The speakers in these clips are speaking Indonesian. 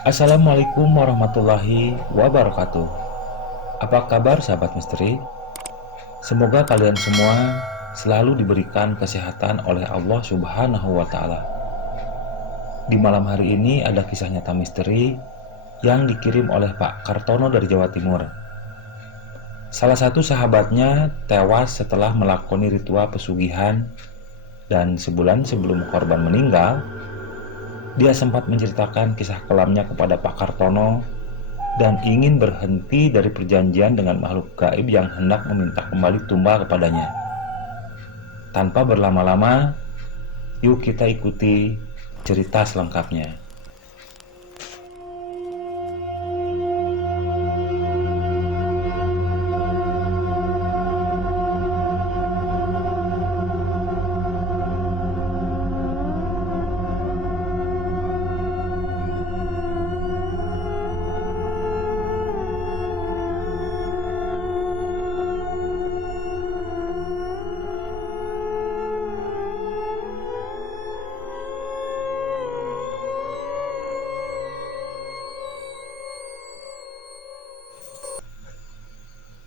Assalamualaikum warahmatullahi wabarakatuh. Apa kabar sahabat misteri? Semoga kalian semua selalu diberikan kesehatan oleh Allah Subhanahu wa Ta'ala. Di malam hari ini ada kisah nyata misteri yang dikirim oleh Pak Kartono dari Jawa Timur. Salah satu sahabatnya tewas setelah melakoni ritual pesugihan, dan sebulan sebelum korban meninggal, dia sempat menceritakan kisah kelamnya kepada Pak Kartono dan ingin berhenti dari perjanjian dengan makhluk gaib yang hendak meminta kembali tumbal kepadanya. Tanpa berlama-lama, yuk kita ikuti cerita selengkapnya.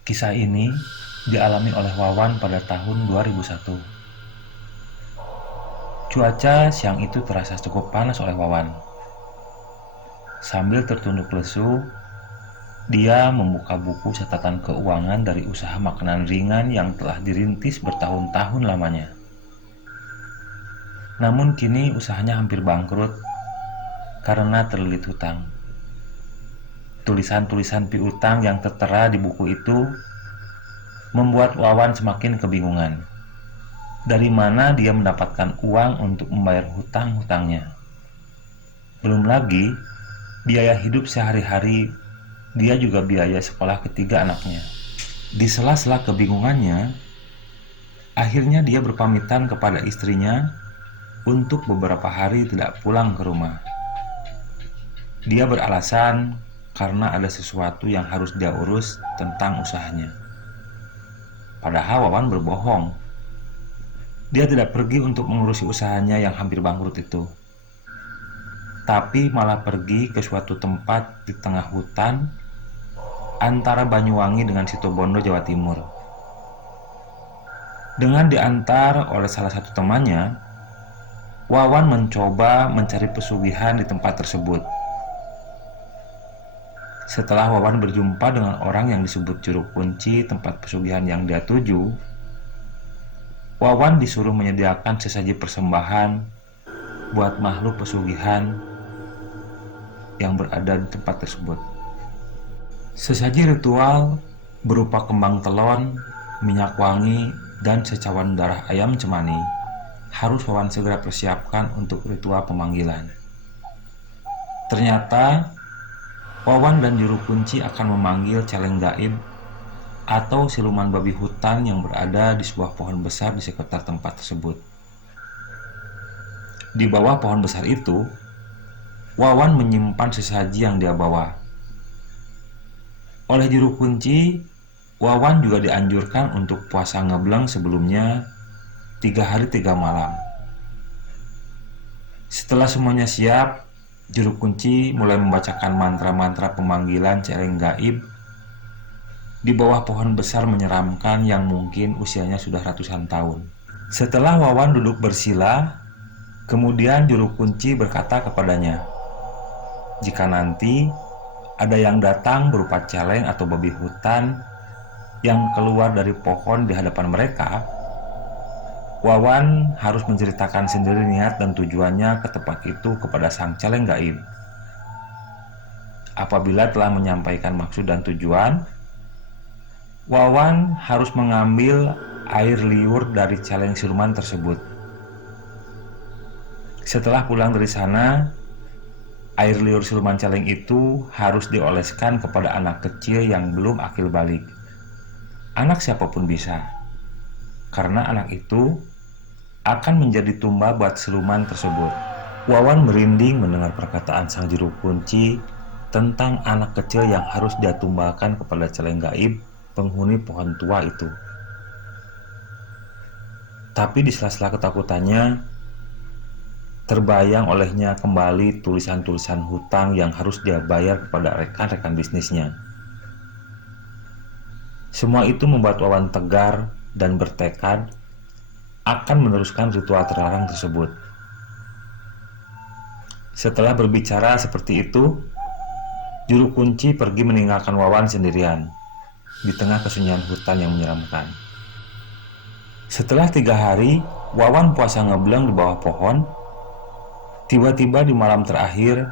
Kisah ini dialami oleh Wawan pada tahun 2001. Cuaca siang itu terasa cukup panas oleh Wawan. Sambil tertunduk lesu, dia membuka buku catatan keuangan dari usaha makanan ringan yang telah dirintis bertahun-tahun lamanya. Namun kini usahanya hampir bangkrut karena terlilit hutang. Tulisan-tulisan piutang yang tertera di buku itu membuat Wawan semakin kebingungan. Dari mana dia mendapatkan uang untuk membayar hutang-hutangnya? Belum lagi biaya hidup sehari-hari, dia juga biaya sekolah ketiga anaknya. Di sela-sela kebingungannya, akhirnya dia berpamitan kepada istrinya untuk beberapa hari tidak pulang ke rumah. Dia beralasan karena ada sesuatu yang harus dia urus tentang usahanya. Padahal Wawan berbohong. Dia tidak pergi untuk mengurusi usahanya yang hampir bangkrut itu, tapi malah pergi ke suatu tempat di tengah hutan antara Banyuwangi dengan Situbondo, Jawa Timur. Dengan diantar oleh salah satu temannya, Wawan mencoba mencari pesugihan di tempat tersebut. Setelah Wawan berjumpa dengan orang yang disebut juru kunci tempat pesugihan yang dia tuju, Wawan disuruh menyediakan sesaji persembahan buat makhluk pesugihan yang berada di tempat tersebut. Sesaji ritual berupa kembang telon, minyak wangi, dan secawan darah ayam cemani harus Wawan segera persiapkan untuk ritual pemanggilan. Ternyata Wawan dan juru kunci akan memanggil celeng gaib atau siluman babi hutan yang berada di sebuah pohon besar di sekitar tempat tersebut. Di bawah pohon besar itu, Wawan menyimpan sesaji yang dia bawa. Oleh juru kunci, Wawan juga dianjurkan untuk puasa ngebleng sebelumnya 3 hari 3 malam. Setelah semuanya siap, juru kunci mulai membacakan mantra-mantra pemanggilan celeng gaib di bawah pohon besar menyeramkan yang mungkin usianya sudah ratusan tahun. Setelah Wawan duduk bersila, kemudian juru kunci berkata kepadanya, jika nanti ada yang datang berupa celeng atau babi hutan yang keluar dari pohon di hadapan mereka, Wawan harus menceritakan sendiri niat dan tujuannya ke tempat itu kepada sang celeng gaib. Apabila telah menyampaikan maksud dan tujuan, Wawan harus mengambil air liur dari celeng siluman tersebut. Setelah pulang dari sana, air liur siluman celeng itu harus dioleskan kepada anak kecil yang belum akil balik. Anak siapapun bisa, karena anak itu akan menjadi tumbal buat siluman tersebut. Wawan merinding mendengar perkataan sang juru kunci tentang anak kecil yang harus dia tumbalkan kepada celeng gaib penghuni pohon tua itu. Tapi di sela-sela ketakutannya, terbayang olehnya kembali tulisan-tulisan hutang yang harus dia bayar kepada rekan-rekan bisnisnya. Semua itu membuat Wawan tegar dan bertekad akan meneruskan ritual terlarang tersebut. Setelah berbicara seperti itu, juru kunci pergi meninggalkan Wawan sendirian di tengah kesunyian hutan yang menyeramkan. Setelah 3 hari, Wawan puasa ngebleng di bawah pohon. Tiba-tiba di malam terakhir,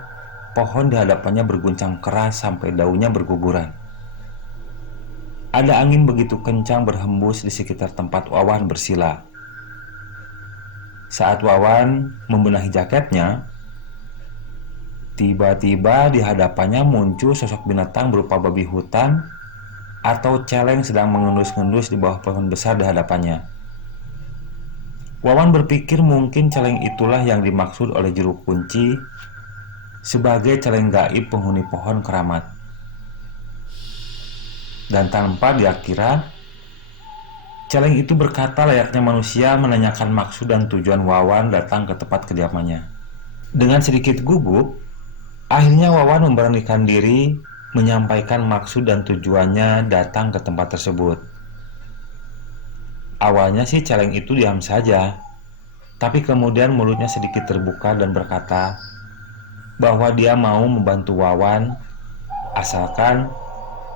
pohon di hadapannya berguncang keras sampai daunnya berguguran. Ada angin begitu kencang berhembus di sekitar tempat Wawan bersila. Saat Wawan membenahi jaketnya, tiba-tiba di hadapannya muncul sosok binatang berupa babi hutan atau celeng sedang mengendus-ngendus di bawah pohon besar di hadapannya. Wawan berpikir mungkin celeng itulah yang dimaksud oleh juru kunci sebagai celeng gaib penghuni pohon keramat. Dan tanpa dia kira, celeng itu berkata layaknya manusia menanyakan maksud dan tujuan Wawan datang ke tempat kediamannya. Dengan sedikit gugup, akhirnya Wawan memberanikan diri menyampaikan maksud dan tujuannya datang ke tempat tersebut. Awalnya sih celeng itu diam saja, tapi kemudian mulutnya sedikit terbuka dan berkata bahwa dia mau membantu Wawan asalkan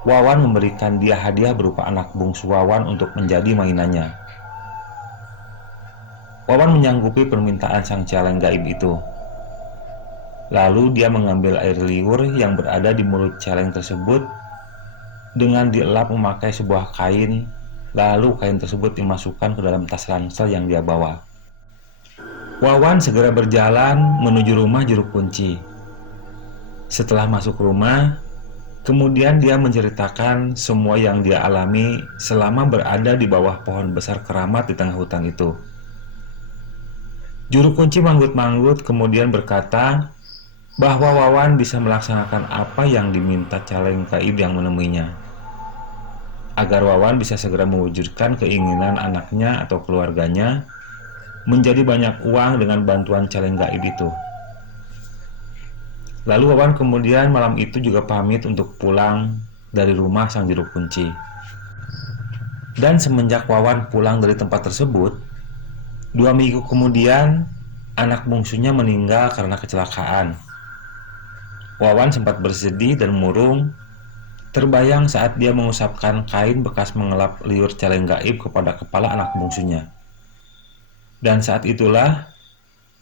Wawan memberikan dia hadiah berupa anak bungsu Wawan untuk menjadi mainannya. Wawan menyanggupi permintaan sang celeng gaib itu. Lalu dia mengambil air liur yang berada di mulut celeng tersebut dengan dielap memakai sebuah kain, lalu kain tersebut dimasukkan ke dalam tas ransel yang dia bawa. Wawan segera berjalan menuju rumah juru kunci. Setelah masuk rumah, kemudian dia menceritakan semua yang dia alami selama berada di bawah pohon besar keramat di tengah hutan itu. Juru kunci manggut-manggut kemudian berkata bahwa Wawan bisa melaksanakan apa yang diminta celeng gaib yang menemuinya, agar Wawan bisa segera mewujudkan keinginan anaknya atau keluarganya menjadi banyak uang dengan bantuan celeng gaib itu. Lalu Wawan kemudian malam itu juga pamit untuk pulang dari rumah sang juru kunci. Dan semenjak Wawan pulang dari tempat tersebut, 2 minggu kemudian anak bungsunya meninggal karena kecelakaan. Wawan sempat bersedih dan murung, terbayang saat dia mengusapkan kain bekas mengelap liur celeng gaib kepada kepala anak bungsunya. Dan saat itulah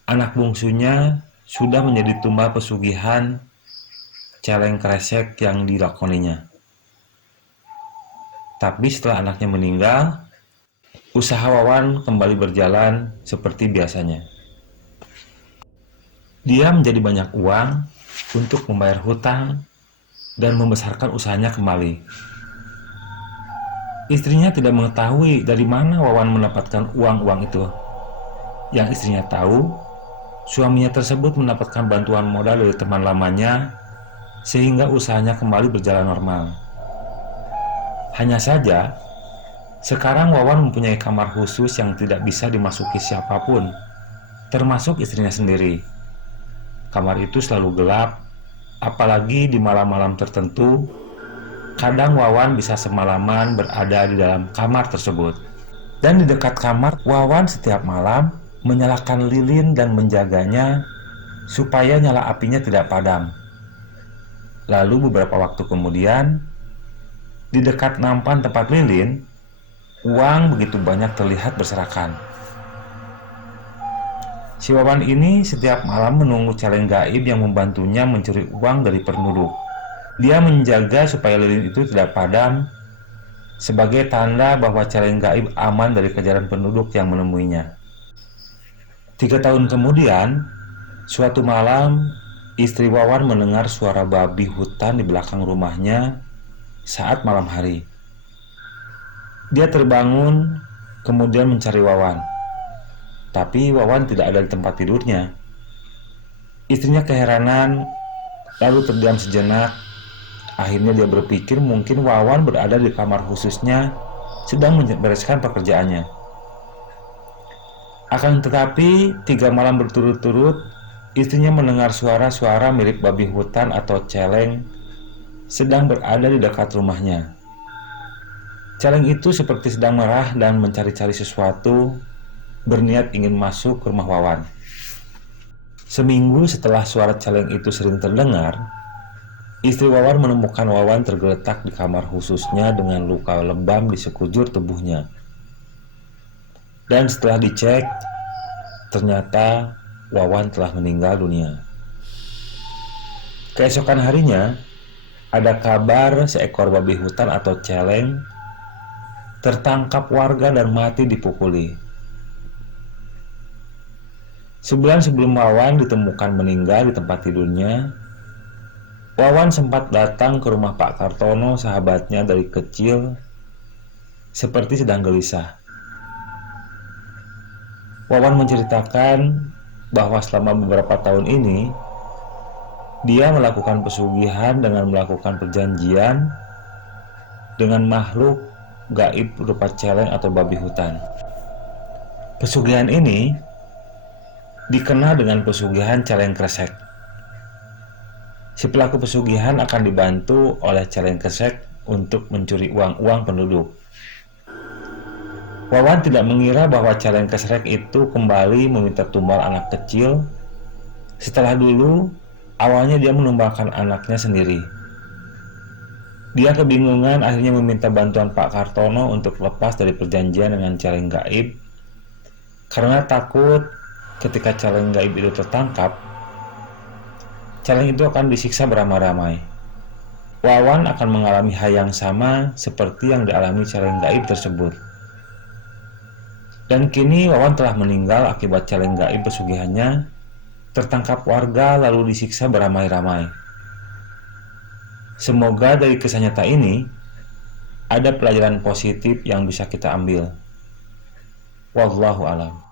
anak bungsunya sudah menjadi tumbal pesugihan celeng kresek yang dilakoninya. Tapi setelah anaknya meninggal, usaha Wawan kembali berjalan seperti biasanya. Dia menjadi banyak uang untuk membayar hutang dan membesarkan usahanya kembali. Istrinya tidak mengetahui dari mana Wawan mendapatkan uang-uang itu. Yang istrinya tahu, suaminya tersebut mendapatkan bantuan modal dari teman lamanya sehingga usahanya kembali berjalan normal. Hanya saja, sekarang Wawan mempunyai kamar khusus yang tidak bisa dimasuki siapapun, termasuk istrinya sendiri. Kamar itu selalu gelap, apalagi di malam-malam tertentu. Kadang Wawan bisa semalaman berada di dalam kamar tersebut. Dan di dekat kamar, Wawan setiap malam menyalakan lilin dan menjaganya supaya nyala apinya tidak padam. Lalu beberapa waktu kemudian, di dekat nampan tempat lilin, uang begitu banyak terlihat berserakan. Si Wawan ini setiap malam menunggu celeng gaib yang membantunya mencuri uang dari penduduk. Dia menjaga supaya lilin itu tidak padam sebagai tanda bahwa celeng gaib aman dari kejaran penduduk yang menemuinya. 3 tahun kemudian, suatu malam, istri Wawan mendengar suara babi hutan di belakang rumahnya saat malam hari. Dia terbangun, kemudian mencari Wawan. Tapi Wawan tidak ada di tempat tidurnya. Istrinya keheranan, lalu terdiam sejenak. Akhirnya dia berpikir mungkin Wawan berada di kamar khususnya sedang membereskan pekerjaannya. Akan tetapi 3 malam berturut-turut istrinya mendengar suara-suara mirip babi hutan atau celeng sedang berada di dekat rumahnya. Celeng itu seperti sedang marah dan mencari-cari sesuatu, berniat ingin masuk ke rumah Wawan. Seminggu setelah suara celeng itu sering terdengar, istri Wawan menemukan Wawan tergeletak di kamar khususnya dengan luka lebam di sekujur tubuhnya. Dan setelah dicek, ternyata Wawan telah meninggal dunia. Keesokan harinya, ada kabar seekor babi hutan atau celeng tertangkap warga dan mati dipukuli. Sebulan sebelum Wawan ditemukan meninggal di tempat tidurnya, Wawan sempat datang ke rumah Pak Kartono, sahabatnya dari kecil, seperti sedang gelisah. Wawan menceritakan bahwa selama beberapa tahun ini, dia melakukan pesugihan dengan melakukan perjanjian dengan makhluk gaib berupa celeng atau babi hutan. Pesugihan ini dikenal dengan pesugihan celeng kresek. Si pelaku pesugihan akan dibantu oleh celeng kresek untuk mencuri uang-uang penduduk. Wawan tidak mengira bahwa celeng kresek itu kembali meminta tumbal anak kecil setelah dulu awalnya dia menumbalkan anaknya sendiri. Dia kebingungan, akhirnya meminta bantuan Pak Kartono untuk lepas dari perjanjian dengan celeng gaib karena takut ketika celeng gaib itu tertangkap, celeng itu akan disiksa beramai-ramai. Wawan akan mengalami hal yang sama seperti yang dialami celeng gaib tersebut. Dan kini Wawan telah meninggal akibat celeng gaib pesugihannya tertangkap warga lalu disiksa beramai-ramai. Semoga dari kisah nyata ini ada pelajaran positif yang bisa kita ambil. Wallahu a'lam.